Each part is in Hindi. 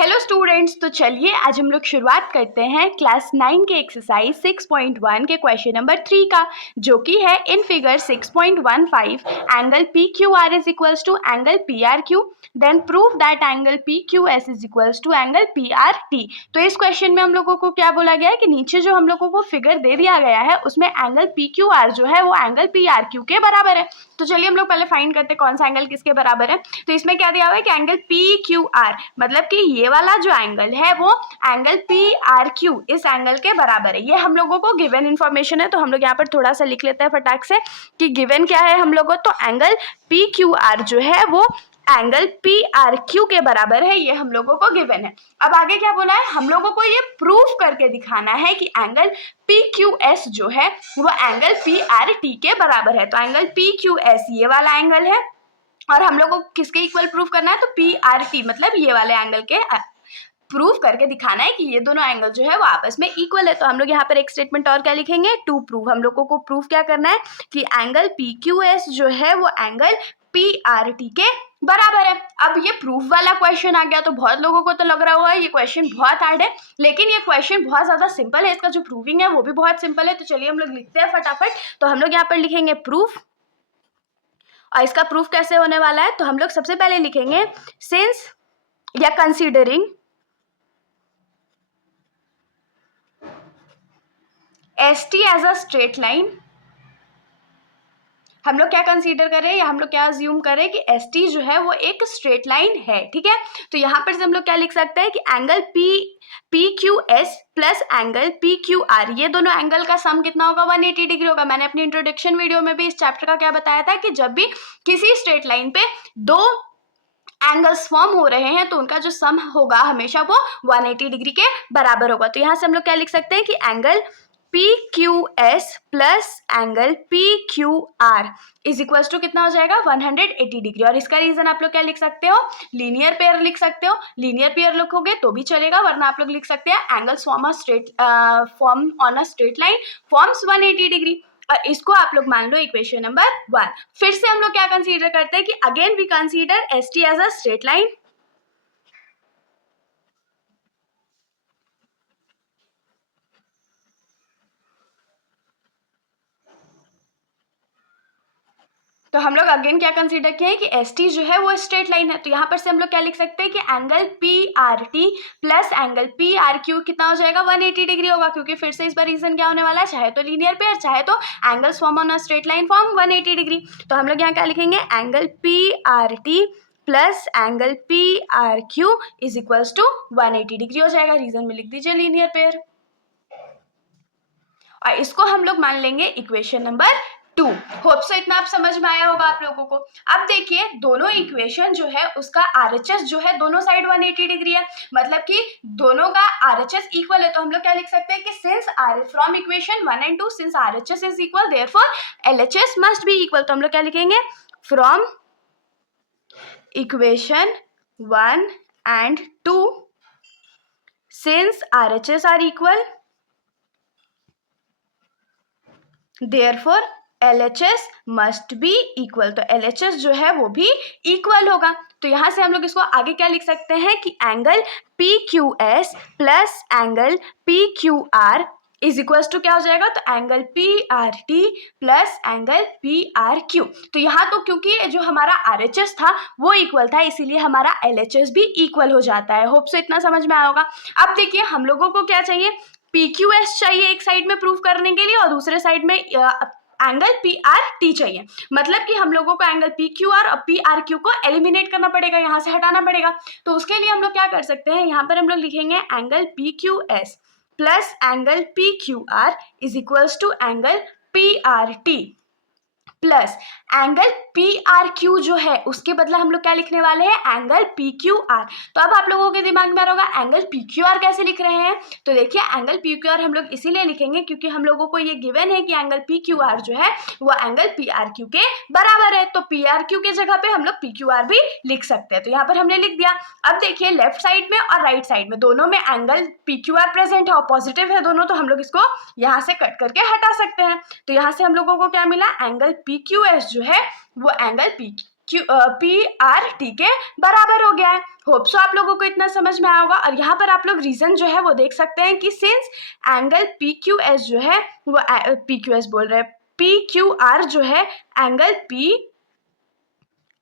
हेलो स्टूडेंट्स, तो चलिए आज हम लोग शुरुआत करते हैं क्लास 9 के एक्सरसाइज 6.1 के क्वेश्चन नंबर 3 का, जो कि है in figure 6.15 angle P Q R is equals to angle P R Q, then prove that angle P Q S is equals to angle P R T. तो इस क्वेश्चन में हम लोगों को क्या बोला गया है कि नीचे जो हम लोगों को फिगर दे दिया गया है उसमें एंगल पी क्यू आर जो है वो एंगल पी आर क्यू के बराबर है। तो चलिए हम लोग पहले फाइंड करते हैं कौन सा एंगल किसके बराबर है। तो इसमें क्या दिया हुआ है कि एंगल पी क्यू आर, मतलब कि ये वाला जो एंगल है वो एंगल पी आर क्यू इस एंगल के बराबर है। ये हम लोगों को गिवन इन्फॉर्मेशन है, तो हम लोग यहाँ पर थोड़ा सा लिख लेते हैं फटाक से कि गिवन क्या है हम लोगों। तो एंगल पी क्यू आर जो है वो एंगल पी आर क्यू के बराबर है, ये हम लोगों को गिवन है। अब आगे क्या बोला है, हम लोगों को ये प्रूफ करके दिखाना है कि एंगल पी क्यू एस जो है वो एंगल पी आर टी के बराबर है। तो एंगल पी क्यू एस ये वाला एंगल है और हम लोग को किसके इक्वल प्रूफ करना है, तो पी आर टी मतलब ये वाले एंगल के प्रूफ करके दिखाना है कि ये दोनों एंगल जो है वो आपस में इक्वल है। तो हम लोग यहाँ पर एक स्टेटमेंट और क्या लिखेंगे, टू प्रूव। हम लोगों को प्रूफ क्या करना है कि एंगल पी क्यू एस जो है वो एंगल पी आर टी के बराबर है। अब ये प्रूफ वाला क्वेश्चन आ गया, तो बहुत लोगों को तो लग रहा होगा ये क्वेश्चन बहुत हार्ड है, लेकिन ये क्वेश्चन बहुत ज्यादा सिंपल है। इसका जो प्रूविंग है वो भी बहुत सिंपल है। तो चलिए हम लोग लिखते हैं फटाफट। तो हम लोग यहाँ पर लिखेंगे प्रूफ, और इसका प्रूफ कैसे होने वाला है, तो हम लोग सबसे पहले लिखेंगे सिंस या considering S T as a straight line. हम लोग क्या कंसीडर कर रहे हैं या हम लोग क्या अज्यूम कर रहे हैं कि एस टी जो है वो एक स्ट्रेट लाइन है, ठीक है। तो यहाँ पर से हम लोग क्या लिख सकते हैं कि angle P Q S plus angle P Q are, ये दोनों एंगल का सम कितना होगा, 180 डिग्री होगा। मैंने अपनी इंट्रोडक्शन वीडियो में भी इस चैप्टर का क्या बताया था कि जब भी किसी स्ट्रेट लाइन पे दो एंगल्स फॉर्म हो रहे हैं तो उनका जो सम होगा हमेशा वो 180 डिग्री के बराबर होगा। तो यहाँ से हम लोग क्या लिख सकते हैं कि angle P Q S plus angle P Q R is equal to कितना हो जाएगा, 180 डिग्री। और इसका रीजन आप लोग क्या लिख सकते हो, लीनियर पेयर लिख सकते हो। लीनियर पेयर लिखोगे तो भी चलेगा, वरना आप लोग लिख सकते हैं angles form on a straight line forms 180 degree. और इसको आप लोग मान लो इक्वेशन नंबर 1। फिर से हम लोग क्या कंसीडर करते हैं कि again we consider S T as a straight line. तो हम लोग अगेन क्या कंसीडर किए हैं कि एस टी जो है वो स्ट्रेट लाइन है। तो यहाँ पर से हम लोग क्या लिख सकते हैं कि angle P R T plus angle P R Q कितना हो जाएगा, 180 डिग्री होगा। क्योंकि फिर से इस बार रीजन क्या होने वाला है, चाहे तो लीनियर पेयर चाहे तो angles form on a straight line form 180 degree. तो हम लोग यहाँ क्या लिखेंगे, angle P R T plus angle P R Q is equals to 180 degree हो जाएगा। रीजन में लिख दीजिए लीनियर पेयर, और इसको हम लोग मान लेंगे इक्वेशन नंबर 2। होप सो इतना आप समझ में आया होगा आप लोगों को। अब देखिए दोनों इक्वेशन जो है उसका आरएचएस जो है दोनों साइड 180 डिग्री है, मतलब कि दोनों का आरएचएस इक्वल है। तो हम लोग क्या लिख सकते हैं कि since are from equation 1 and 2 since RHS is equal therefore LHS must be equal. तो हम लोग क्या लिखेंगे, from equation 1 and 2 since RHS are equal therefore LHS must be equal. तो LHS जो है वो भी इक्वल होगा। तो यहां से हम लोग इसको आगे क्या लिख सकते हैं कि angle PQS plus angle PQR is equal to क्या हो जाएगा, तो angle PRT plus angle PRQ। तो यहाँ तो क्योंकि जो हमारा RHS था वो इक्वल था, इसीलिए हमारा LHS भी इक्वल हो जाता है। होप से इतना समझ में आया होगा। अब देखिए हम लोगों को क्या चाहिए, PQS चाहिए एक साइड में प्रूफ करने के लिए और दूसरे साइड में एंगल PRT चाहिए। मतलब कि हम लोगों को एंगल PQR और PRQ को एलिमिनेट करना पड़ेगा, यहाँ से हटाना पड़ेगा। तो उसके लिए हम लोग क्या कर सकते हैं, यहाँ पर हम लोग लिखेंगे angle PQS plus angle PQR is equals to angle PRT plus angle PRQ जो है उसके बदला हम लोग क्या लिखने वाले हैं, एंगल PQR। तो अब आप लोगों के दिमाग में आ रहा होगा एंगल PQR कैसे लिख रहे हैं। तो देखिए एंगल PQR हम लोग इसीलिए लिखेंगे क्योंकि हम लोगों को ये गिवन है कि एंगल PQR जो है वो एंगल PRQ के बराबर है। तो PRQ के जगह पे हम लोग PQR भी लिख सकते हैं। तो यहाँ पर हमने लिख दिया। अब देखिए लेफ्ट साइड में और राइट साइड में दोनों में एंगल PQR प्रेजेंट है और पॉजिटिव है दोनों, तो हम लोग इसको यहाँ से कट करके हटा सकते हैं। तो यहाँ से हम लोगों को क्या मिला, एंगल PQS जो है वो एंगल पी आर टी के बराबर हो गया है। होप सो आप लोगों को इतना समझ में आया होगा। और यहाँ पर आप लोग रीजन जो है वो देख सकते हैं कि since angle P Q S जो है वो पी क्यू एस बोल रहे हैं, पी क्यू आर जो है एंगल पी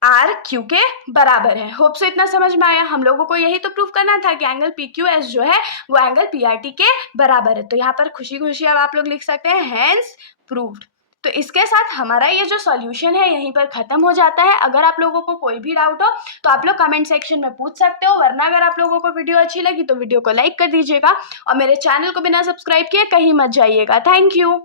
आर क्यू के बराबर है। होप सो इतना समझ में आया। हम लोगों को यही तो प्रूव करना था कि एंगल पी क्यू एस जो है वो एंगल पी आर टी के बराबर है। तो यहाँ पर खुशी खुशी अब आप लोग लिख सकते हैं हैंस प्रूव्ड। तो इसके साथ हमारा ये जो सॉल्यूशन है यहीं पर ख़त्म हो जाता है। अगर आप लोगों को कोई भी डाउट हो तो आप लोग कमेंट सेक्शन में पूछ सकते हो, वरना अगर आप लोगों को वीडियो अच्छी लगी तो वीडियो को लाइक कर दीजिएगा और मेरे चैनल को बिना सब्सक्राइब किए कहीं मत जाइएगा। Thank you.